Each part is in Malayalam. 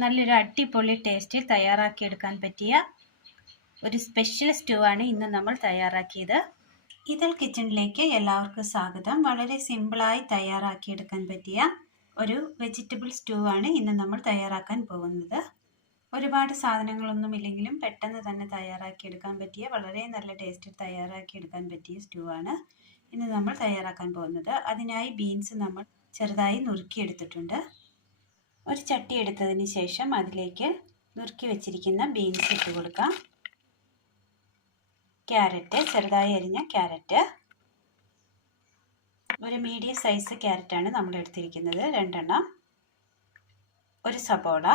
നല്ലൊരു അടിപൊളി ടേസ്റ്റിൽ തയ്യാറാക്കിയെടുക്കാൻ പറ്റിയ ഒരു സ്പെഷ്യൽ സ്റ്റൂ ആണ് ഇന്ന് നമ്മൾ തയ്യാറാക്കിയത്. ഇതൾ കിച്ചണിലേക്ക് എല്ലാവർക്കും സ്വാഗതം. വളരെ സിമ്പിളായി തയ്യാറാക്കിയെടുക്കാൻ പറ്റിയ ഒരു വെജിറ്റബിൾ സ്റ്റൂ ആണ് ഇന്ന് നമ്മൾ തയ്യാറാക്കാൻ പോകുന്നത്. ഒരുപാട് സാധനങ്ങളൊന്നും ഇല്ലെങ്കിലും പെട്ടെന്ന് തന്നെ തയ്യാറാക്കിയെടുക്കാൻ പറ്റിയ വളരെ നല്ല ടേസ്റ്റിൽ തയ്യാറാക്കിയെടുക്കാൻ പറ്റിയ സ്റ്റൂ ആണ് ഇന്ന് നമ്മൾ തയ്യാറാക്കാൻ പോകുന്നത്. അതിനായി ബീൻസ് നമ്മൾ ചെറുതായി നുറുക്കിയെടുത്തിട്ടുണ്ട്. ഒരു ചട്ടി എടുത്തതിന് ശേഷം അതിലേക്ക് നുറുക്കി വെച്ചിരിക്കുന്ന ബീൻസ് ഇട്ട് കൊടുക്കാം. ക്യാരറ്റ്, ചെറുതായി അരിഞ്ഞ ക്യാരറ്റ്, ഒരു മീഡിയം സൈസ് ക്യാരറ്റാണ് നമ്മൾ എടുത്തിരിക്കുന്നത്, 2 എണ്ണം. ഒരു സബോള.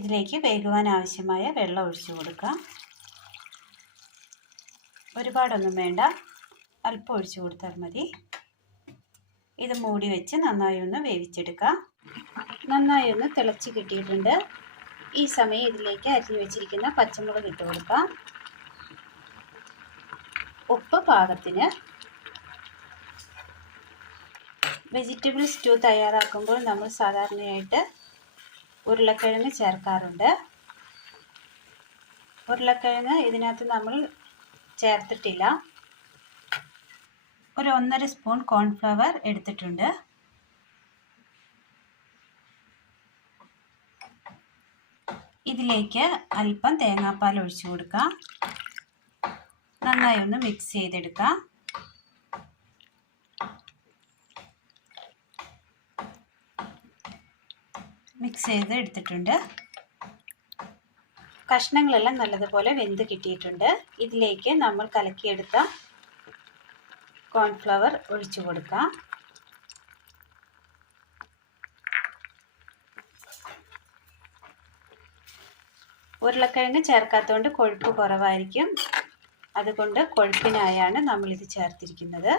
ഇതിലേക്ക് വേകുവാൻ ആവശ്യമായ വെള്ളം ഒഴിച്ചു കൊടുക്കാം. ഒരുപാടൊന്നും വേണ്ട, അല്പം ഒഴിച്ചു കൊടുത്താൽ മതി. ഇത് മൂടി വെച്ച് നന്നായി ഒന്ന് വേവിച്ചെടുക്കാം. നന്നായി ഒന്ന് തിളച്ച് കിട്ടിയിട്ടുണ്ട്. ഈ സമയം ഇതിലേക്ക് അരിഞ്ഞു വെച്ചിരിക്കുന്ന പച്ചമുളക് ഇട്ട് കൊടുക്കാം. ഉപ്പ് പാകത്തിന്. വെജിറ്റബിൾ സ്റ്റൂ തയ്യാറാക്കുമ്പോൾ നമ്മൾ സാധാരണയായിട്ട് ഉരുളക്കിഴങ്ങ് ചേർക്കാറുണ്ട്. ഉരുളക്കിഴങ്ങ് ഇതിനകത്ത് നമ്മൾ ചേർത്തിട്ടില്ല. ഒരു 1.5 സ്പൂൺ കോൺഫ്ലവർ എടുത്തിട്ടുണ്ട്. ഇതിലേക്ക് അല്പം തേങ്ങാപ്പാൽ ഒഴിച്ചു കൊടുക്കാം. നന്നായി ഒന്ന് മിക്സ് ചെയ്തെടുക്കാം. മിക്സ് ചെയ്ത് എടുത്തിട്ടുണ്ട്. കഷ്ണങ്ങളെല്ലാം നല്ലതുപോലെ വെന്ത് കിട്ടിയിട്ടുണ്ട്. ഇതിലേക്ക് നമ്മൾ കലക്കിയെടുത്ത കോൺഫ്ലവർ ഒഴിച്ചു കൊടുക്കാം. ഉരുളക്കിഴങ്ങ് ചേർക്കാത്തതുകൊണ്ട് കൊഴുപ്പ് കുറവായിരിക്കും. അതുകൊണ്ട് കൊഴുപ്പിനായാണ് നമ്മളിത് ചേർത്തിരിക്കുന്നത്.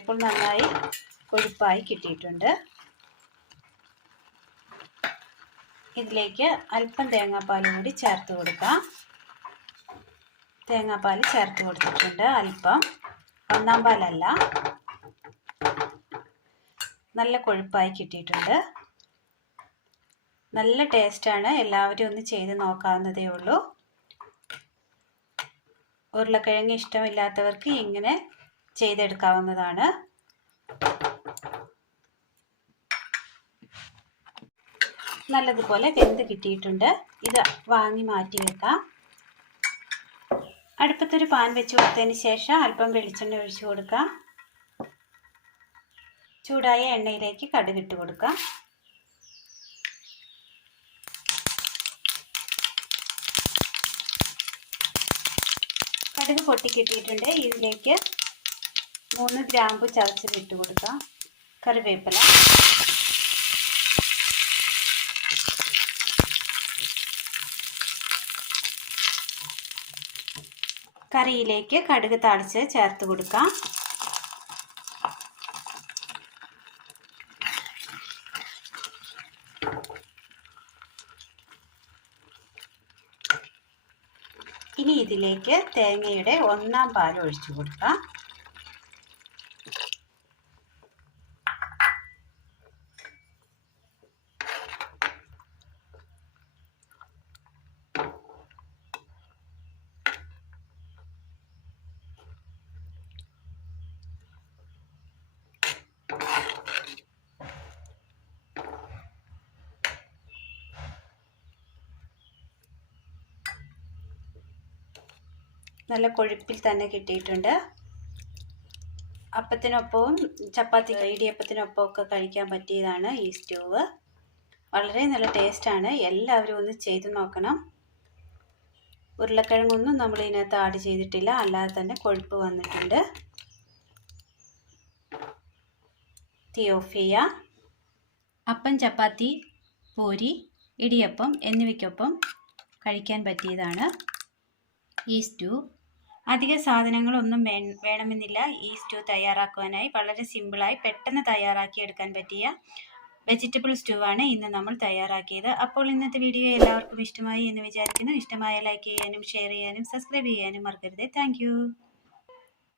ഇപ്പോൾ നന്നായി കൊഴുപ്പായി കിട്ടിയിട്ടുണ്ട്. ഇതിലേക്ക് അല്പം തേങ്ങാപ്പാൽ കൂടി ചേർത്ത് കൊടുക്കാം. തേങ്ങാപ്പാൽ ചേർത്ത് കൊടുത്തിട്ടുണ്ട്. അല്പം, 1-ാം പാലല്ല. നല്ല കൊഴുപ്പായി കിട്ടിയിട്ടുണ്ട്. നല്ല ടേസ്റ്റാണ്. എല്ലാവരും ഒന്ന് ചെയ്ത് നോക്കാവുന്നതേ ഉള്ളൂ. ഉരുളക്കിഴങ്ങ് ഇഷ്ടമില്ലാത്തവർക്ക് ഇങ്ങനെ ചെയ്തെടുക്കാവുന്നതാണ്. നല്ലതുപോലെ വെന്ത് കിട്ടിയിട്ടുണ്ട്. ഇത് വാങ്ങി മാറ്റി വെക്കാം. അടുപ്പത്തൊരു പാൻ വെച്ച് കൊടുത്തതിന് ശേഷം അല്പം വെളിച്ചെണ്ണ ഒഴിച്ചു കൊടുക്കാം. ചൂടായ എണ്ണയിലേക്ക് കടുകിട്ട് കൊടുക്കാം. കടുക് പൊട്ടിക്കിട്ടിയിട്ടുണ്ട്. ഇതിലേക്ക് 3 ഗ്രാമ്പു ചതച്ചത് ഇട്ട് കൊടുക്കാം. കറിവേപ്പില, കറിയിലേക്ക് കടുക് താളിച്ച് ചേർത്ത് കൊടുക്കാം. ഇനി ഇതിലേക്ക് തേങ്ങയുടെ 1-ാം പാൽ ഒഴിച്ചു കൊടുക്കാം. നല്ല കൊഴുപ്പിൽ തന്നെ കിട്ടിയിട്ടുണ്ട്. അപ്പത്തിനൊപ്പവും ചപ്പാത്തി, ഇടിയപ്പത്തിനൊപ്പവും ഒക്കെ കഴിക്കാൻ പറ്റിയതാണ് ഈ സ്റ്റൂവ്. വളരെ നല്ല ടേസ്റ്റാണ്. എല്ലാവരും ഒന്ന് ചെയ്ത് നോക്കണം. ഉരുളക്കിഴങ്ങൊന്നും നമ്മൾ ഇതിനകത്ത് ആഡ് ചെയ്തിട്ടില്ല. അല്ലാതെ തന്നെ കൊഴുപ്പ് വന്നിട്ടുണ്ട്. തീ ഓഫ് ചെയ്യാം. അപ്പം, ചപ്പാത്തി, പൂരി, ഇടിയപ്പം എന്നിവയ്ക്കൊപ്പം കഴിക്കാൻ പറ്റിയതാണ് ഈ സ്റ്റൂ. അധിക സാധനങ്ങളൊന്നും വേണമെന്നില്ല ഈ സ്റ്റൂ തയ്യാറാക്കുവാനായി. വളരെ സിമ്പിളായി പെട്ടെന്ന് തയ്യാറാക്കിയെടുക്കാൻ പറ്റിയ വെജിറ്റബിൾ സ്റ്റൂ ആണ് ഇന്ന് നമ്മൾ തയ്യാറാക്കിയത്. അപ്പോൾ ഇന്നത്തെ വീഡിയോ എല്ലാവർക്കും ഇഷ്ടമായി എന്ന് വിചാരിക്കുന്നു. ഇഷ്ടമായ ലൈക്ക് ചെയ്യാനും ഷെയർ ചെയ്യാനും സബ്സ്ക്രൈബ് ചെയ്യാനും മറക്കരുത്. താങ്ക്